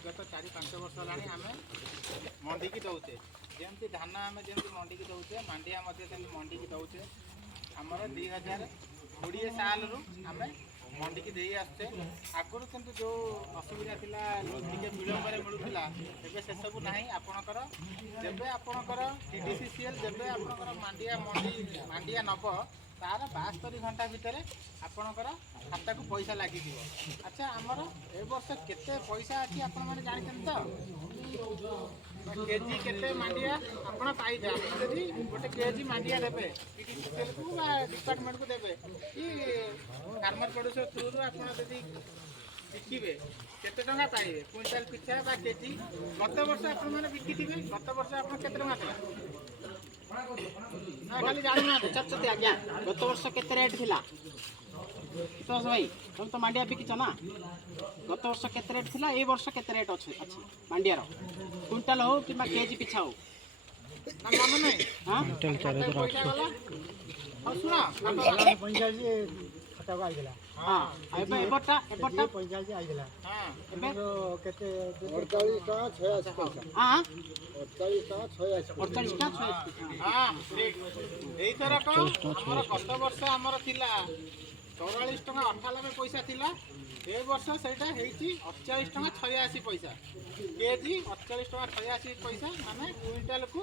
विगत 4-5 वर्ष होलाणी आमे मंडी की दौचे जमती धान आमे जमती मंडी की दौचे मांडिया मध्य सेमती मंडी की दौचे आमर 2020 साल रु आमे मंडी की देई आसते आगुरु किंतु जो असुविधा थिला टिके विलंब रे मिलुथिला एबे से सब नाही आपणकर जेबे आपणकर टीडीसीसीएल जेबे आपणकर मांडिया नब तार 72 घंटा भितर आपणकर खाता को पैसा लगी अच्छा आमर ए वर्ष केते पैसा अच्छी आपण माने जानिछन तो केजी केते मांडिया आपण पाइबे आपण जदी गोटे केजी मांडिया देबे टीडीसीएल को बा डिपार्टमेंट को देबे कि फार्मर प्रोड्यूसर थ्रू रो आपण जदी बिकिबे केते टंका पाइबे क्विंटल पिछा बा केजी गत वर्ष आपण माने बिकिथिबे गत वर्ष आपण केते टंका ना खाली जानि ना चचते आज्ञा गत वर्ष केते रेट थिला तो भाई तुम तो मांडिया बिकिछ ना गत वर्ष केते रेट थिला ए वर्ष केते रेट अछि मांडिया रो क्विंटल हो कि केजी पिछा हो ना मन नहीं हां क्विंटल 4000 हो सुना पैसा जी खाता को आइला हां एबे एबटा 45 आइला हां एबे केते 48 का 86 पैसा हां 48 का 86 हां एई तरह को हमर गत वर्ष हमर थिला 44 टका 98 पैसा थिला ए वर्ष सेटा हेची 48 टका 86 पैसा केजी 48 टका 86 पैसा माने क्विंटल को